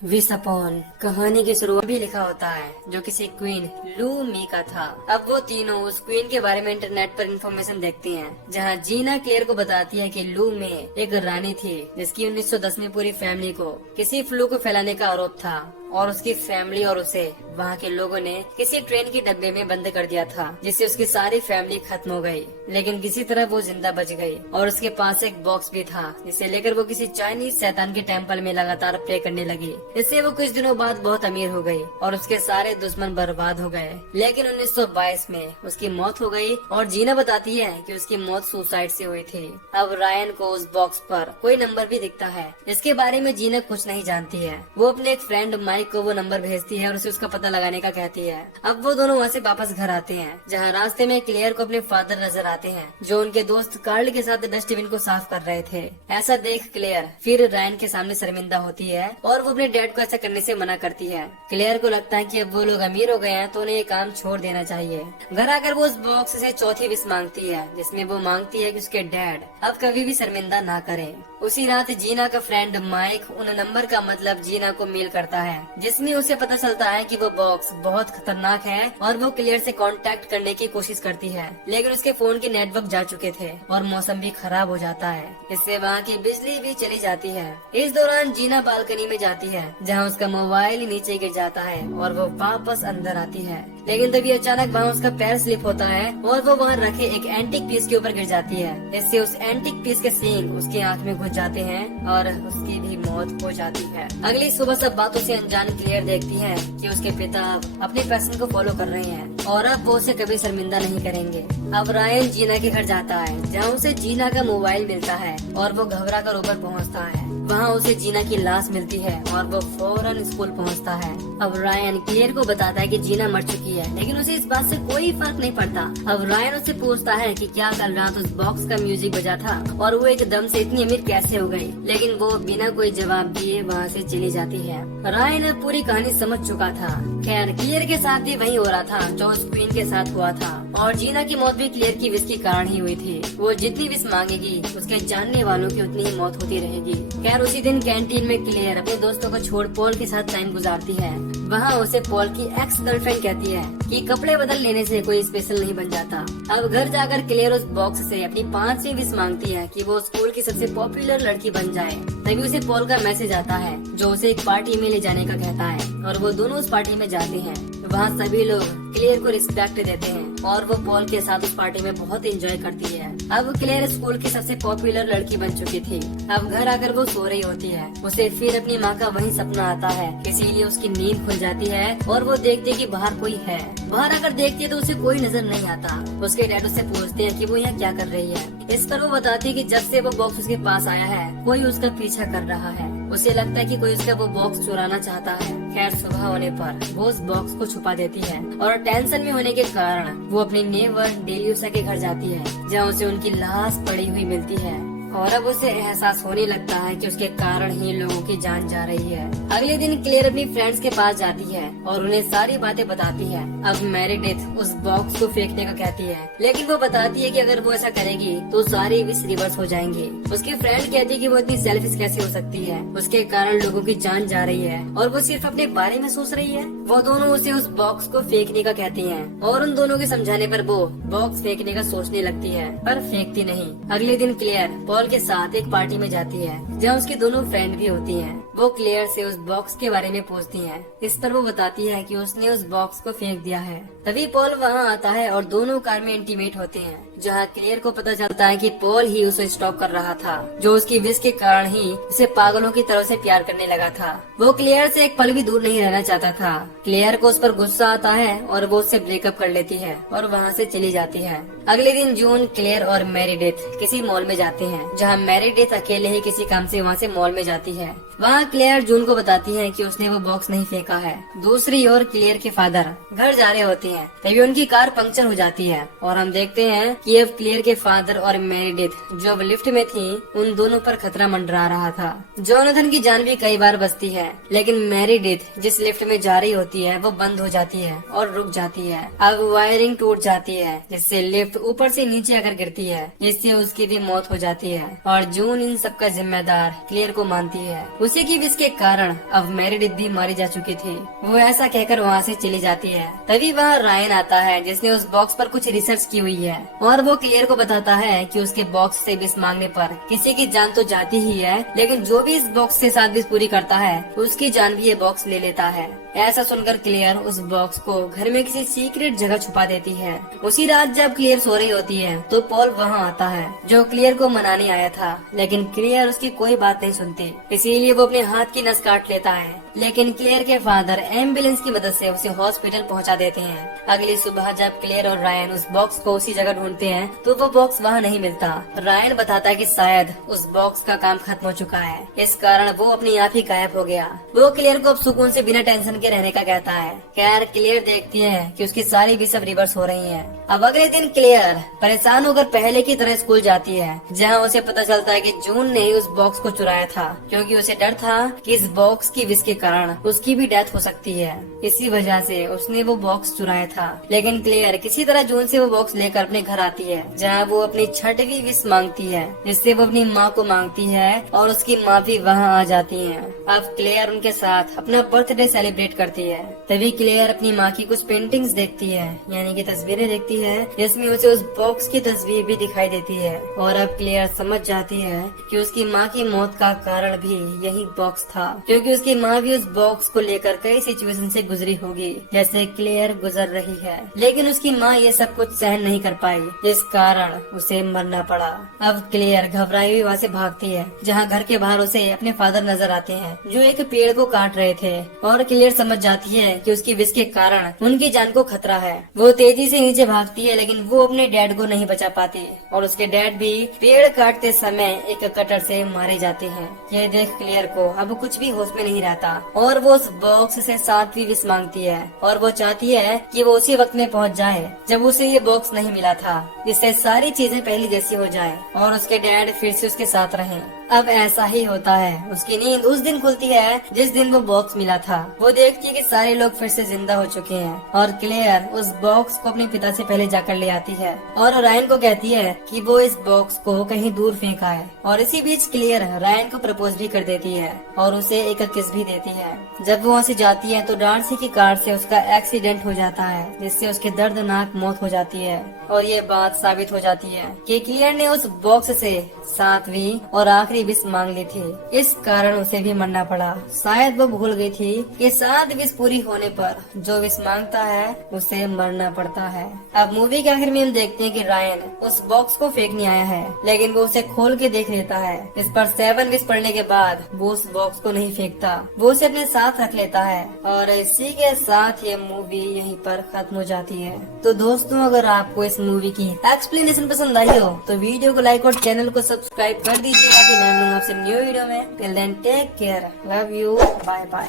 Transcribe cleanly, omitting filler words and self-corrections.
विसअपॉन कहानी की शुरुआत भी लिखा होता है जो किसी क्वीन लू मी का था। अब वो तीनों उस क्वीन के बारे में इंटरनेट पर इंफॉर्मेशन देखती हैं, जहाँ जीना क्लेयर को बताती है कि लू में एक रानी थी जिसकी 1910 में पूरी फैमिली को किसी फ्लू को फैलाने का आरोप था और उसकी फैमिली और उसे वहाँ के लोगों ने किसी ट्रेन के डब्बे में बंद कर दिया था, जिससे उसकी सारी फैमिली खत्म हो गई। लेकिन किसी तरह वो जिंदा बच गई और उसके पास एक बॉक्स भी था जिसे लेकर वो किसी चाइनीज शैतान के टेम्पल में लगातार प्रे करने लगी। इससे वो कुछ दिनों बाद बहुत अमीर हो गई और उसके सारे दुश्मन बर्बाद हो गए। लेकिन 1922 में उसकी मौत हो गई और जीना बताती है कि उसकी मौत सुसाइड से हुई थी। अब रायन को उस बॉक्स पर कोई नंबर भी दिखता है, इसके बारे में जीना कुछ नहीं जानती है। वो अपने एक फ्रेंड माइक को वो नंबर भेजती है और उसे उसका पता लगाने का कहती है। अब वो दोनों वहाँ से वापस घर आते हैं, जहाँ रास्ते में क्लेयर को अपने फादर नजर आते हैं जो उनके दोस्त कार्ल के साथ डस्टबिन को साफ कर रहे थे। ऐसा देख क्लेयर फिर रायन के सामने शर्मिंदा होती है और वो अपने डैड को ऐसा करने से मना करती है। क्लेयर को लगता है कि अब वो लोग अमीर हो गए हैं तो उन्हें ये काम छोड़ देना चाहिए। घर आकर वो उस बॉक्स से चौथी विश मांगती है, जिसमें वो मांगती है कि उसके डैड अब कभी भी शर्मिंदा ना करें। उसी रात जीना का फ्रेंड माइक उन नंबर का मतलब जीना को मेल करता है, जिसमें उसे पता चलता है कि वो बॉक्स बहुत खतरनाक है और वो क्लियर से कांटेक्ट करने की कोशिश करती है। लेकिन उसके फोन के नेटवर्क जा चुके थे और मौसम भी खराब हो जाता है, इससे वहाँ की बिजली भी चली जाती है। इस दौरान जीना बालकनी में जाती है, जहाँ उसका मोबाइल नीचे गिर जाता है और वो वापस अंदर आती है। लेकिन तभी अचानक वहाँ उसका पैर स्लिप होता है और वो वहाँ रखे एक एंटिक पीस के ऊपर गिर जाती है। इससे उस एंटिक पीस के सींग उसकी आँख में घुस जाते हैं और उसकी भी मौत हो जाती है। अगली सुबह सब बातों से अनजान क्लियर देखती है कि उसके पिता अपने पैशन को फॉलो कर रहे हैं और अब वो उसे कभी शर्मिंदा नहीं करेंगे। अब रायन जीना के घर जाता है, जहाँ उसे जीना का मोबाइल मिलता है और वो घबरा कर ऊपर पहुँचता है। वहाँ उसे जीना की लाश मिलती है और वो फौरन स्कूल पहुँचता है। अब रायन क्लियर को बताता है कि जीना मर चुकी है, लेकिन उसे इस बात से कोई फर्क नहीं पड़ता। अब रायन उससे पूछता है कि क्या कल रात उस बॉक्स का म्यूजिक बजा था और वो एकदम से इतनी अमीर कैसे हो गई। लेकिन वो बिना कोई जवाब दिए वहाँ से चली जाती है। रायन अब पूरी कहानी समझ चुका था। खैर क्लियर के साथ भी वही हो रहा था जो उस क्वीन के साथ हुआ था और जीना की मौत भी क्लियर की विश के कारण ही हुई थी। वो जितनी विश मांगेगी उसके जानने वालों की उतनी ही मौत होती रहेगी। खैर उसी दिन कैंटीन में क्लियर अपने दोस्तों को छोड़ पॉल के साथ टाइम गुजारती है। वहाँ उसे पॉल की एक्स गर्लफ्रेंड कहती है कि कपड़े बदल लेने से कोई स्पेशल नहीं बन जाता। अब घर जाकर क्लियर उस बॉक्स से अपनी 5वीं विश मांगती है कि वो स्कूल की सबसे पॉपुलर लड़की बन जाए। तभी उसे पॉल का मैसेज आता है जो उसे एक पार्टी में ले जाने का कहता है और वो दोनों उस पार्टी में जाते हैं। वहाँ सभी लोग क्लियर को रिस्पेक्ट देते हैं और वो पॉल के साथ उस पार्टी में बहुत एंजॉय करती है। अब क्लियर स्कूल की सबसे पॉपुलर लड़की बन चुकी थी। अब घर आकर वो सो रही होती है, उसे फिर अपनी माँ का वही सपना आता है, इसीलिए उसकी नींद खुल जाती है और वो देखती है कि बाहर कोई है। बाहर आकर देखती है तो उसे कोई नजर नहीं आता। उसके डैड उससे पूछते हैं कि वो यहाँ क्या कर रही है। इस पर वो बताती है कि जब से वो बॉक्स उसके पास आया है कोई उसका पीछा कर रहा है। उसे लगता है कि कोई उसका वो बॉक्स चुराना चाहता है। खैर सुबह होने पर वो उस बॉक्स को छुपा देती है और टेंशन में होने के कारण वो अपनी नेबर डेलियोसा के घर जाती है, जहाँ उसे उनकी लाश पड़ी हुई मिलती है और अब उसे एहसास होने लगता है कि उसके कारण ही लोगों की जान जा रही है। अगले दिन क्लेयर अपनी फ्रेंड्स के पास जाती है और उन्हें सारी बातें बताती है। अब मेरिडिथ उस बॉक्स को फेंकने का कहती है, लेकिन वो बताती है कि अगर वो ऐसा करेगी तो सारी विश रिवर्स हो जाएंगे। उसकी फ्रेंड कहती है कि वो इतनी सेल्फिश कैसे हो सकती है, उसके कारण लोगों की जान जा रही है और वो सिर्फ अपने बारे में सोच रही है। वो दोनों उसे उस बॉक्स को फेंकने का कहती है और उन दोनों के समझाने पर वो बॉक्स फेंकने का सोचने लगती है, पर फेंकती नहीं। अगले दिन क्लेयर पॉल के साथ एक पार्टी में जाती है, जहाँ उसकी दोनों फ्रेंड भी होती हैं। वो क्लेयर से उस बॉक्स के बारे में पूछती हैं। इस पर वो बताती है कि उसने उस बॉक्स को फेंक दिया है। तभी पॉल वहाँ आता है और दोनों कार में इंटीमेट होते हैं, जहाँ क्लियर को पता चलता है कि पॉल ही उसे स्टॉक कर रहा था, जो उसकी विश के कारण ही उसे पागलों की तरह से प्यार करने लगा था। वो क्लियर से एक पल भी दूर नहीं रहना चाहता था। क्लियर को उस पर गुस्सा आता है और वो उससे ब्रेकअप कर लेती है और वहाँ से चली जाती है। अगले दिन जून, क्लियर और मेरिडिथ किसी मॉल में जाते हैं, जहाँ मेरिडिथ अकेले ही किसी काम से वहाँ से मॉल में जाती है। वहाँ क्लियर जून को बताती है कि उसने वो बॉक्स नहीं फेंका है। दूसरी ओर क्लियर के फादर घर जा रहे होते हैं, तभी उनकी कार पंक्चर हो जाती है और हम देखते हैं कि अब क्लियर के फादर और मेरिडिथ जो अब लिफ्ट में थी, उन दोनों पर खतरा मंडरा रहा था। जोनाथन की जान भी कई बार बचती है, लेकिन मेरिडिथ जिस लिफ्ट में जा रही होती है वो बंद हो जाती है और रुक जाती है। अब वायरिंग टूट जाती है, जिससे लिफ्ट ऊपर से नीचे आकर गिरती है, जिससे उसकी भी मौत हो जाती है। है और जून इन सब का जिम्मेदार क्लियर को मानती है। उसी की विश के कारण अब मेरिडिथ भी मारी जा चुकी थी। वो ऐसा कहकर वहाँ से चली जाती है। तभी वहाँ रायन आता है जिसने उस बॉक्स पर कुछ रिसर्च की हुई है और वो क्लियर को बताता है कि उसके बॉक्स से विश मांगने पर किसी की जान तो जाती ही है, लेकिन जो भी इस बॉक्स से 7 विश पूरी करता है उसकी जान भी ये बॉक्स ले लेता है। ऐसा सुनकर क्लियर उस बॉक्स को घर में किसी सीक्रेट जगह छुपा देती है। उसी रात जब क्लियर सो रही होती है तो पॉल वहाँ आता है जो क्लियर को मनाने आया था, लेकिन क्लियर उसकी कोई बात नहीं सुनती। इसीलिए वो अपने हाथ की नस काट लेता है, लेकिन क्लियर के फादर एम्बुलेंस की मदद से उसे हॉस्पिटल पहुंचा देते हैं। अगली सुबह जब क्लियर और रायन उस बॉक्स को उसी जगह ढूंढते हैं तो वो बॉक्स वहाँ नहीं मिलता। रायन बताता है कि शायद उस बॉक्स का काम खत्म हो चुका है, इस कारण वो अपने आप ही गायब हो गया। वो क्लियर को अब सुकून से बिना टेंशन के रहने का कहता है। खैर क्लियर देखती है कि उसकी सारी विश अब रिवर्स हो रही है। अब अगले दिन क्लियर परेशान होकर पहले की तरह स्कूल जाती है, जहाँ उसे पता चलता है कि जून ने ही उस बॉक्स को चुराया था, क्योंकि उसे डर था कि इस बॉक्स की विश के कारण उसकी भी डेथ हो सकती है। इसी वजह से उसने वो बॉक्स चुराया था। लेकिन क्लियर किसी तरह जून से वो बॉक्स लेकर अपने घर आती है, जहाँ वो अपनी 6वीं विश मांगती है, जिससे वो अपनी माँ को मांगती है और उसकी माँ भी वहाँ आ जाती है। अब क्लियर उनके साथ अपना बर्थडे सेलिब्रेट करती है। तभी क्लियर अपनी माँ की कुछ पेंटिंग्स देखती है, यानी कि तस्वीरें देखती है, जिसमें उसे उस बॉक्स की तस्वीर भी दिखाई देती है। और अब क्लियर समझ जाती है कि उसकी माँ की मौत का कारण भी यही बॉक्स था, क्योंकि उसकी माँ भी उस बॉक्स को लेकर कई सिचुएशन से गुजरी होगी, जैसे क्लियर गुजर रही है। लेकिन उसकी माँ ये सब कुछ सहन नहीं कर पाई, जिस कारण उसे मरना पड़ा। अब क्लियर घबराई हुई वहाँ से भागती है, जहाँ घर के बाहर उसे अपने फादर नजर आते हैं जो एक पेड़ को काट रहे थे। और क्लियर समझ जाती है कि उसकी विश के कारण उनकी जान को खतरा है। वो तेजी से नीचे भागती है, लेकिन वो अपने डैड को नहीं बचा पाती और उसके डैड भी पेड़ काटते समय एक कटर से मारे जाते हैं। ये देख क्लियर को अब कुछ भी होश में नहीं रहता और वो उस बॉक्स से 7वीं विश मांगती है और वो चाहती है कि वो उसी वक्त में पहुंच जाए जब उसे ये बॉक्स नहीं मिला था, जिससे सारी चीजें पहले जैसी हो जाए और उसके डैड फिर से उसके साथ रहें। अब ऐसा ही होता है। उसकी नींद उस दिन खुलती है जिस दिन वो बॉक्स मिला था। वो देखती है कि सारे लोग फिर से जिंदा हो चुके हैं और क्लेयर उस बॉक्स को अपने पिता से पहले जाकर ले आती है और रायन को कहती है कि वो इस बॉक्स को कहीं दूर फेंका है। और इसी बीच क्लियर रायन को प्रपोज भी कर देती है और उसे एक किस भी देती है। जब वो वहाँ से जाती है तो डांसी की कार से उसका एक्सीडेंट हो जाता है, जिससे उसकी दर्दनाक मौत हो जाती है। और ये बात साबित हो जाती है कि क्लियर ने उस बॉक्स से 7वीं और आखिरी विश मांग ली थी, इस कारण उसे भी मरना पड़ा। शायद वो भूल गई थी कि 7 विश पूरी होने पर जो विश मांगता है उसे मरना पड़ता है। अब मूवी के आखिर में हम देखते हैं कि रायन उस बॉक्स को फेंकने आया है, लेकिन वो उसे खोल के देख लेता है। इस पर 7 विश पढ़ने के बाद वो उस बॉक्स को नहीं फेंकता, वो उसे अपने साथ रख लेता है। और इसी के साथ ये मूवी यहीं पर खत्म हो जाती है। तो दोस्तों, अगर आपको इस मूवी की एक्सप्लेनेशन पसंद आई हो तो वीडियो को लाइक और चैनल को सब्सक्राइब कर दीजिएगा कि मैं मिलूंगा आपसे न्यू वीडियो में। Till then take care, love you, bye bye.